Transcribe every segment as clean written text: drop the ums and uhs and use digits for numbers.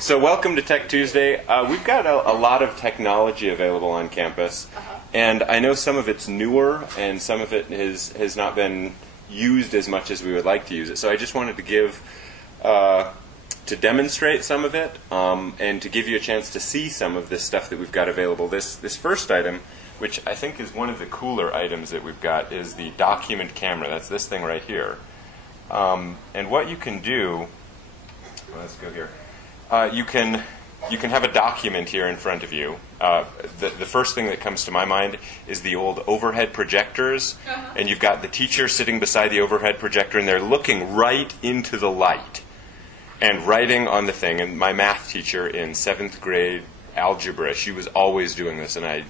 So welcome to Tech Tuesday. We've got a lot of technology available on campus, and I know some of it's newer and some of it has not been used as much as we would like to use it. So I just wanted to demonstrate some of it and to give you a chance to see some of this stuff that we've got available. This first item, which I think is one of the cooler items that we've got, is the document camera. That's this thing right here. And what you can do, well, let's go here. You can have a document here in front of you. The first thing that comes to my mind is the old overhead projectors, and you've got the teacher sitting beside the overhead projector, and they're looking right into the light and writing on the thing. And my math teacher in 7th grade algebra, she was always doing this, and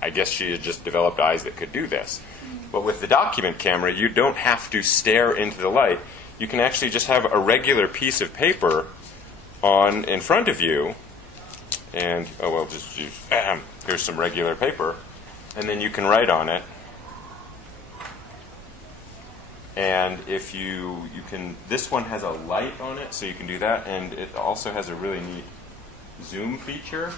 I guess she had just developed eyes that could do this. But with the document camera, you don't have to stare into the light. You can actually just have a regular piece of paper on in front of you, and just use here's some regular paper, and then you can write on it. And if you can, this one has a light on it, so you can do that, and it also has a really neat zoom feature.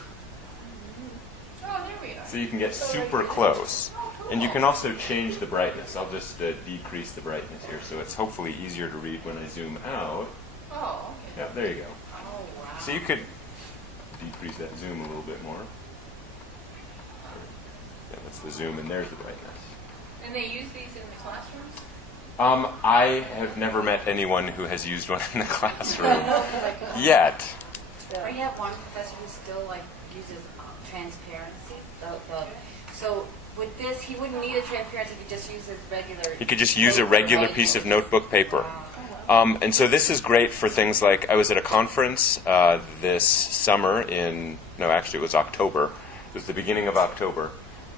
Oh, there we are. So you can get super close. And you can also change the brightness. I'll just decrease the brightness here, so it's hopefully easier to read when I zoom out. Oh, okay. Yeah, there you go. Oh, wow. So you could decrease that zoom a little bit more. Yeah, that's the zoom, and there's the brightness. And they use these in the classrooms? I have never met anyone who has used one in the classroom yet. I have one professor who still uses transparency. So with this, he wouldn't need a transparency. He could just use his regular. He could just use a regular piece of notebook paper. And so this is great for things like, I was at a conference this summer actually it was October. It was the beginning of October.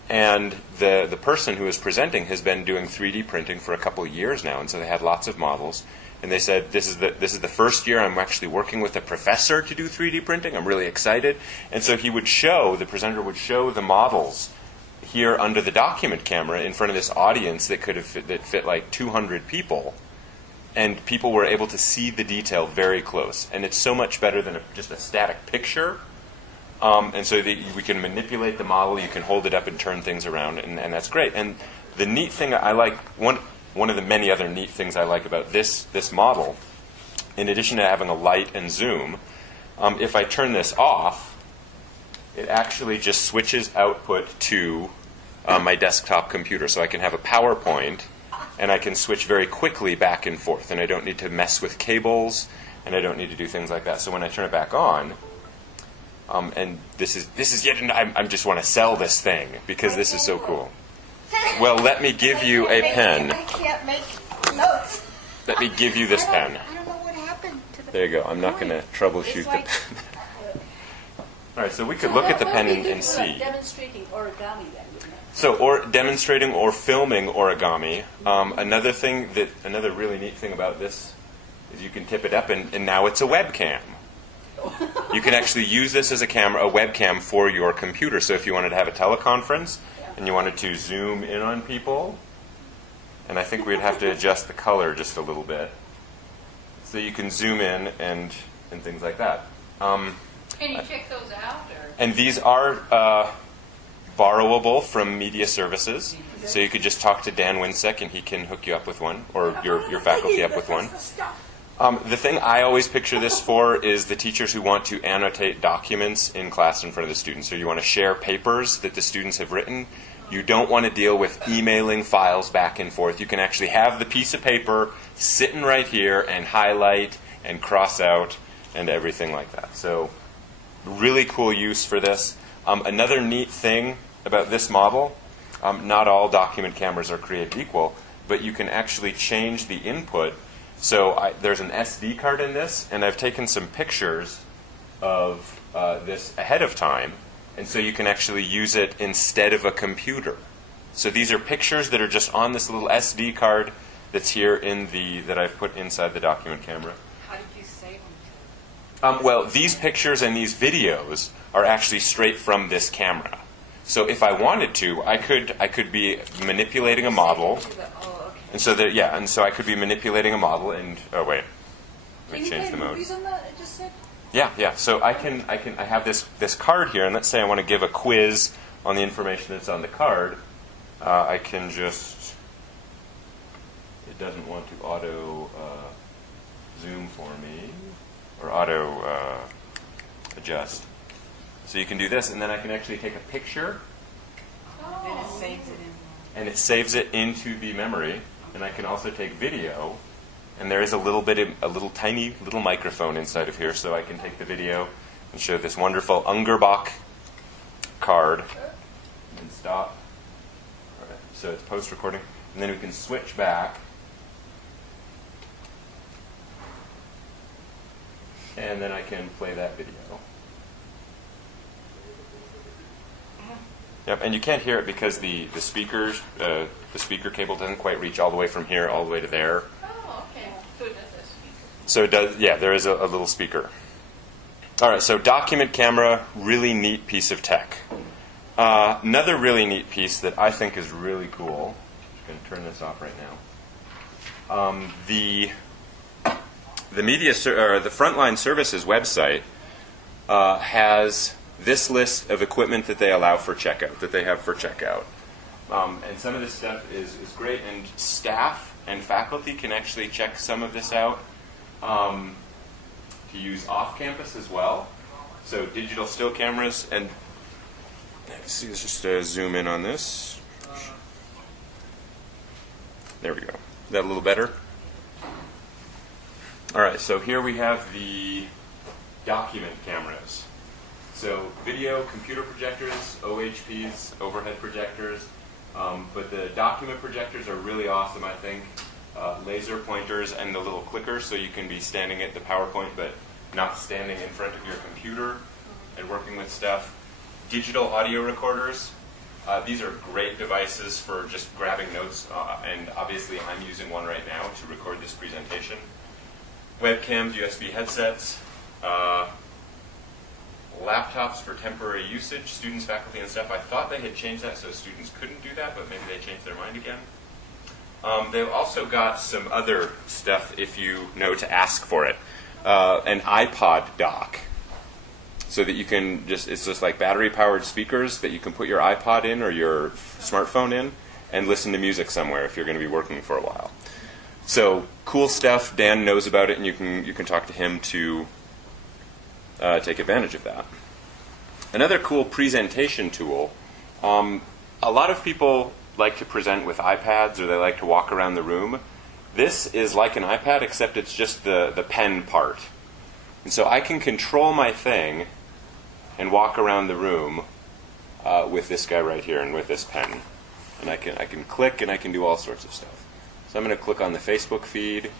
And the person who was presenting has been doing 3D printing for a couple of years now. And so they had lots of models. And they said, this is the first year I'm actually working with a professor to do 3D printing. I'm really excited. And so the presenter would show the models here under the document camera in front of this audience that fit like 200 people. And people were able to see the detail very close. And it's so much better than just a static picture. And so we can manipulate the model. You can hold it up and turn things around. And that's great. And the neat thing I like, one of the many other neat things I like about this model, in addition to having a light and zoom, if I turn this off, it actually just switches output to my desktop computer. So I can have a PowerPoint, and I can switch very quickly back and forth, and I don't need to mess with cables, and I don't need to do things like that. So when I turn it back on, and this is yet I just want to sell this thing because this is so cool. Well, let me give you a pen. I can't make notes. Let me give you this pen. I don't know what happened to the. There you go. I'm not going to troubleshoot the pen. All right, so we could look at the pen and see. Demonstrating origami then. So, demonstrating or filming origami. Another really neat thing about this is you can tip it up, and now it's a webcam. You can actually use this as a webcam for your computer. So if you wanted to have a teleconference and you wanted to zoom in on people, and I think we'd have to adjust the color just a little bit, so you can zoom in and things like that. Can you check those out? And these are borrowable from media services. So you could just talk to Dan Winsek and he can hook you up with one, or your faculty up with one. The thing I always picture this for is the teachers who want to annotate documents in class in front of the students. So you want to share papers that the students have written. You don't want to deal with emailing files back and forth. You can actually have the piece of paper sitting right here and highlight and cross out and everything like that. So really cool use for this. Another neat thing about this model, not all document cameras are created equal, but you can actually change the input. So there's an SD card in this, and I've taken some pictures of this ahead of time, and so you can actually use it instead of a computer. So these are pictures that are just on this little SD card that's here that I've put inside the document camera. How did you save them? Well, these pictures and these videos are actually straight from this camera. So if I wanted to, I could be manipulating a model. And so so I could be manipulating a model and let me change the mode. Movies on that? It just said Yeah. So I have this card here, and let's say I want to give a quiz on the information that's on the card. I can just. It doesn't want to auto zoom for me or auto adjust. So you can do this, and then I can actually take a picture, Then it saves it in. and it saves it into the memory. And I can also take video, and there is a little tiny little microphone inside of here, so I can take the video and show this wonderful Ungerbach card and stop. All right, so it's post-recording, and then we can switch back, and then I can play that video. Yep, and you can't hear it because the speaker cable doesn't quite reach all the way from here all the way to there. Oh, okay. So it does a speaker. So it does, yeah, there is a little speaker. All right, so document camera, really neat piece of tech. Another really neat piece that I think is really cool. I'm going to turn this off right now. The Frontline Services website has this list of equipment that they allow for checkout, that they have for checkout. And some of this stuff is great, and staff and faculty can actually check some of this out to use off campus as well. So digital still cameras, and let's see, let's just zoom in on this. There we go. Is that a little better? All right, so here we have the document cameras. So video, computer projectors, OHPs, overhead projectors, but the document projectors are really awesome, I think. Laser pointers and the little clicker, so you can be standing at the PowerPoint but not standing in front of your computer and working with stuff. Digital audio recorders. These are great devices for just grabbing notes, and obviously I'm using one right now to record this presentation. Webcams, USB headsets, laptops for temporary usage, students, faculty, and staff. I thought they had changed that so students couldn't do that, but maybe they changed their mind again. They've also got some other stuff if you know to ask for it. An iPod dock, so that you can it's just like battery-powered speakers that you can put your iPod in or your smartphone in and listen to music somewhere if you're going to be working for a while. So cool stuff. Dan knows about it, and you can talk to him to take advantage of that. Another cool presentation tool. A lot of people like to present with iPads, or they like to walk around the room. This is like an iPad, except it's just the pen part. And so I can control my thing and walk around the room with this guy right here and with this pen. And I can click, and I can do all sorts of stuff. So I'm going to click on the Facebook feed,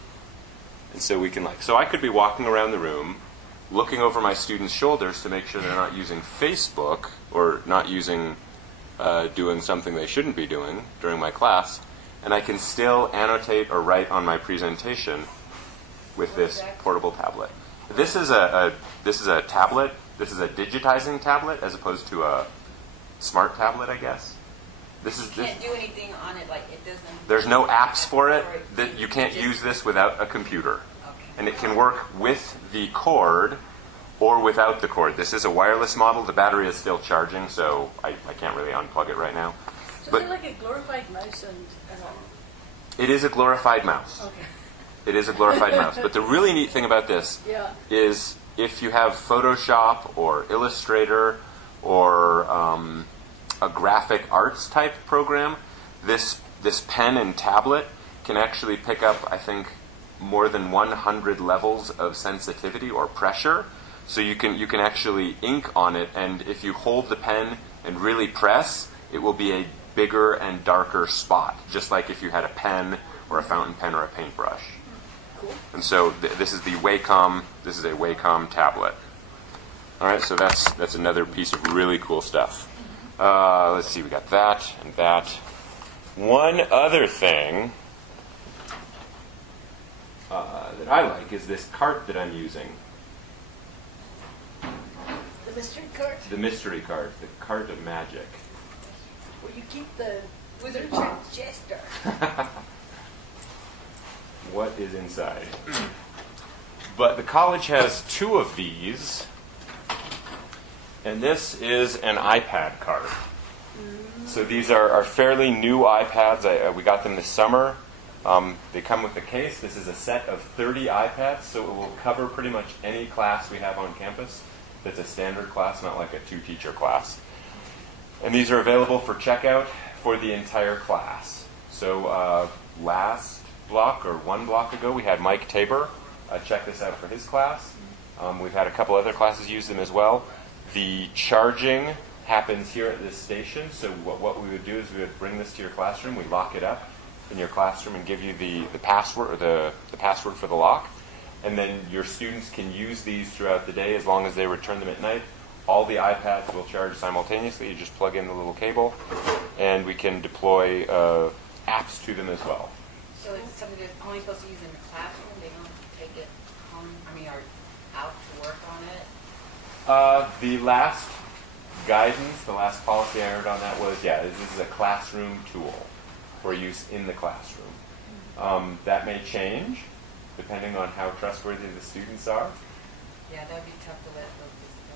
and so so I could be walking around the room, looking over my students' shoulders to make sure they're not using Facebook or not doing something they shouldn't be doing during my class, and I can still annotate or write on my presentation with this portable tablet. This is a tablet. This is a digitizing tablet as opposed to a smart tablet, I guess. You can't do anything on it, like it doesn't. There's no apps for it. That you can't use this without a computer. Okay. And it can work with the cord or without the cord. This is a wireless model. The battery is still charging, so I can't really unplug it right now. So But is it like a glorified mouse and... it is a glorified mouse. Okay. It is a glorified mouse. But the really neat thing about this Yeah. is if you have Photoshop or Illustrator or a graphic arts type program, this pen and tablet can actually pick up, I think, more than 100 levels of sensitivity or pressure. So you can actually ink on it, and if you hold the pen and really press, it will be a bigger and darker spot, just like if you had a pen or a fountain pen or a paintbrush. Cool. And so this is the Wacom. This is a Wacom tablet. All right, so that's another piece of really cool stuff. Let's see, we got that and that. One other thing that I like is this cart that I'm using. The mystery card The mystery cart, the cart of magic. where you keep the Wizard Jester. What is inside? But the college has 2 of these, and this is an iPad cart. So these are fairly new iPads. We got them this summer. They come with a case. This is a set of 30 iPads, so it will cover pretty much any class we have on campus. That's a standard class, not like a 2-teacher class. And these are available for checkout for the entire class. So last block or 1 block ago, we had Mike Tabor check this out for his class. We've had a couple other classes use them as well. The charging happens here at this station. So what we would do is we would bring this to your classroom. We lock it up in your classroom and give you the password or the password for the lock. And then your students can use these throughout the day as long as they return them at night. All the iPads will charge simultaneously. You just plug in the little cable, and we can deploy apps to them as well. So it's something that's only supposed to use in the classroom? They don't take it home, or out to work on it? The last guidance, the last policy I heard on that was, this is a classroom tool for use in the classroom. That may change depending on how trustworthy the students are. Yeah, that would be tough to let folks just go.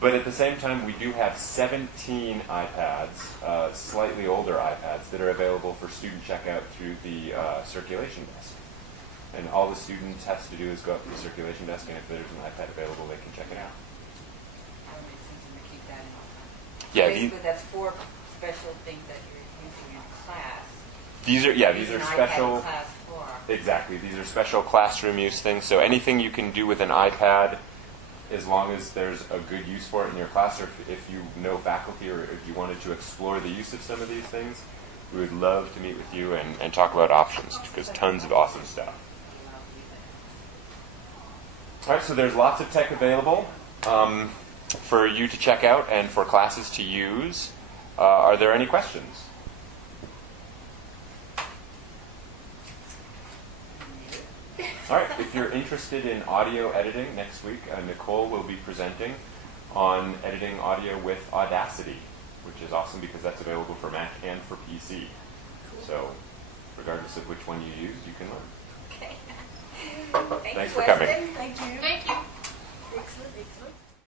But at the same time, we do have 17 iPads, slightly older iPads, that are available for student checkout through the circulation desk. And all the students has to do is go up to the circulation desk, and if there's an iPad available, they can check it out. That would make sense to keep that in. Yeah, basically, that's 4 special things that you're using in class. These are Using an special. iPad in class for. Exactly, these are special classroom use things. So anything you can do with an iPad, as long as there's a good use for it in your class, or if you know faculty, or if you wanted to explore the use of some of these things, we would love to meet with you and talk about options, because tons of awesome stuff. All right, so there's lots of tech available for you to check out and for classes to use. Are there any questions? All right, if you're interested in audio editing, next week Nicole will be presenting on editing audio with Audacity, which is awesome because that's available for Mac and for PC. So regardless of which one you use, you can learn. Okay. Thanks for coming. Thank you. Thank you. Excellent, excellent.